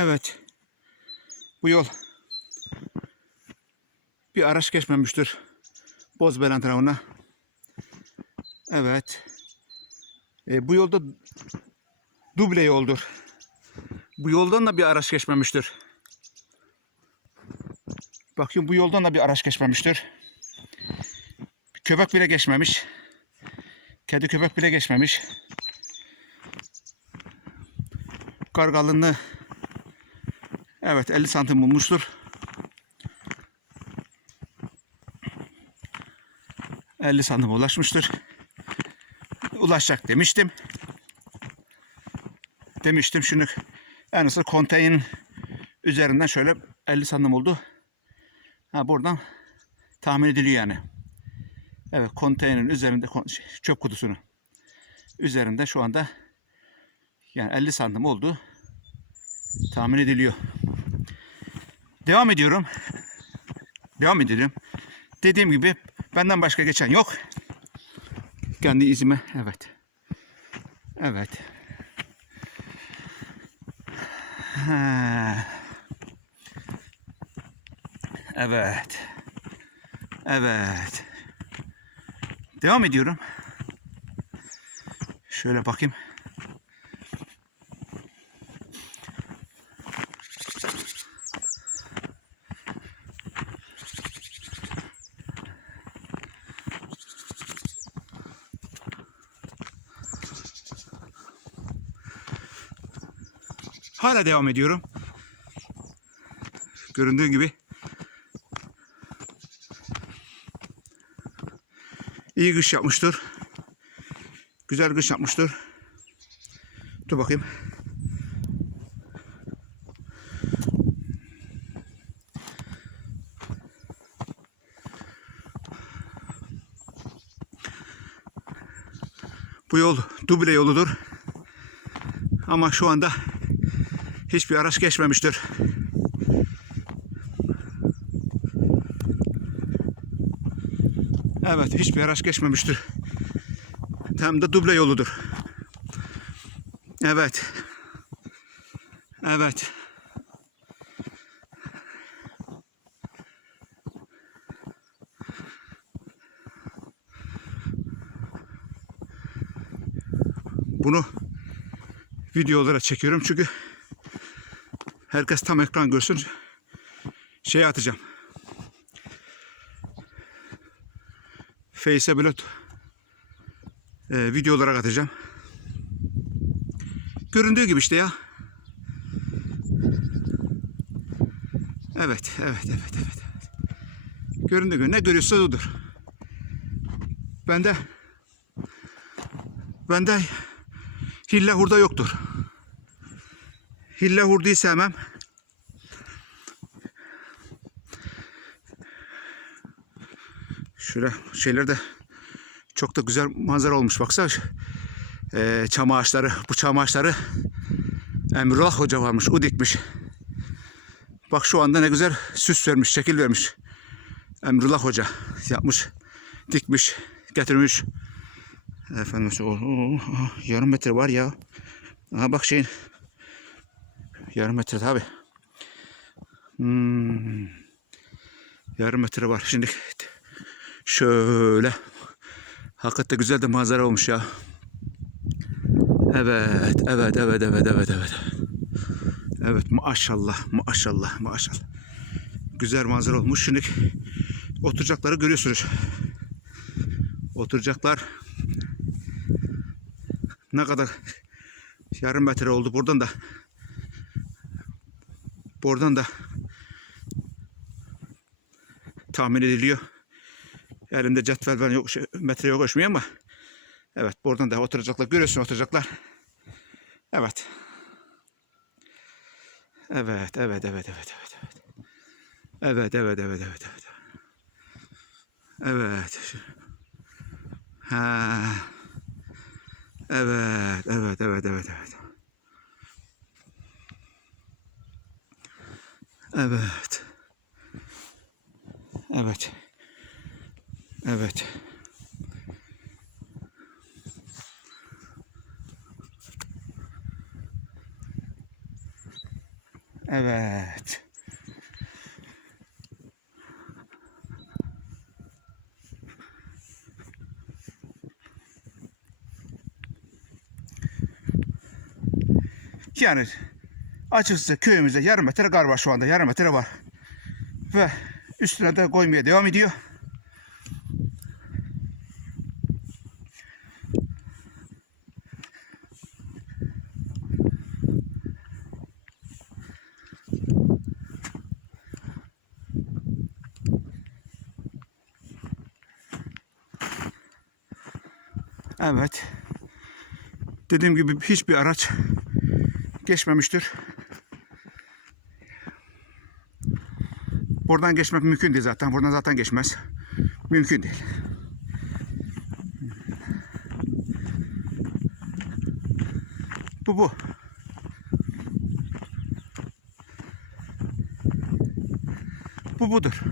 Evet. Bu yol bir araç geçmemiştir. Bozbelen tarafına. Evet. E, bu yolda duble yoldur. Bu yoldan da bir araç geçmemiştir. Bakıyorum bu yoldan da bir araç geçmemiştir. Köpek bile geçmemiş. Kedi köpek bile geçmemiş. Kar kalınlığı evet 50 santim bulmuştur. 50 santim ulaşmıştır. Ulaşacak demiştim. Demiştim şunu en azından konteynerin üzerinden şöyle 50 santim oldu. Ha buradan tahmin ediliyor yani. Evet konteynerin üzerinde şey, çöp kutusunu üzerinde şu anda yani 50 santim oldu tahmin ediliyor. Devam ediyorum. Devam edelim. Dediğim gibi benden başka geçen yok. Kendi izime evet. Evet. Ha. Evet. Evet. Devam ediyorum. Şöyle bakayım. Hala devam ediyorum. Göründüğü gibi iyi kış yapmıştır. Güzel kış yapmıştır. Dur bakayım. Bu yol duble yoludur. Ama şu anda hiçbir araç geçmemiştir. Evet, hiçbir araç geçmemiştir. Tam da duble yoludur. Evet. Evet. Bunu videolara çekiyorum çünkü herkes tam ekran görsün. Şey atacağım. Face'e böyle e, video olarak atacağım. Göründüğü gibi işte ya. Evet, evet, evet, evet. Göründüğü gibi ne görüyorsa odur. Bende bende hille hurda yoktur. Hille hurdayı sevmem. Şöyle şeyler de çok da güzel manzara olmuş. Baksana eee, çam ağaçları. Bu çam ağaçları Emrullah Hoca varmış. O dikmiş. Bak şu anda ne güzel süs vermiş, şekil vermiş. Emrullah Hoca yapmış, dikmiş, getirmiş. Efendim o, o- o- yarım metre var ya. Aha bak şeyin yarım metre tabi. Hmm. Yarım metre var. Şimdi şöyle hakikaten güzel de manzara olmuş ya. Evet, evet, evet, evet, evet, evet. Evet, maşallah, maşallah, maşallah. Güzel manzara olmuş. Şimdi oturacakları görüyorsunuz. Oturacaklar ne kadar yarım metre oldu buradan da buradan da tahmin ediliyor. Elimde cetvel ben yok, şey, metre yok ölçmüyor ama evet buradan da oturacaklar. Görüyorsun oturacaklar. Evet. Evet, evet, evet, evet, evet, evet. Evet, evet, evet, evet, evet. Evet. Ha. Evet, evet, evet, evet, evet. Evet. Evet. Evet. Evet. Yani açıkçası köyümüzde yarım metre kar var şu anda. Yarım metre var. Ve üstüne de koymaya devam ediyor. Evet. Dediğim gibi hiçbir araç geçmemiştir. Buradan geçmek mümkün değil zaten. Buradan zaten geçmez. Mümkün değil. Bu bu. Bu budur.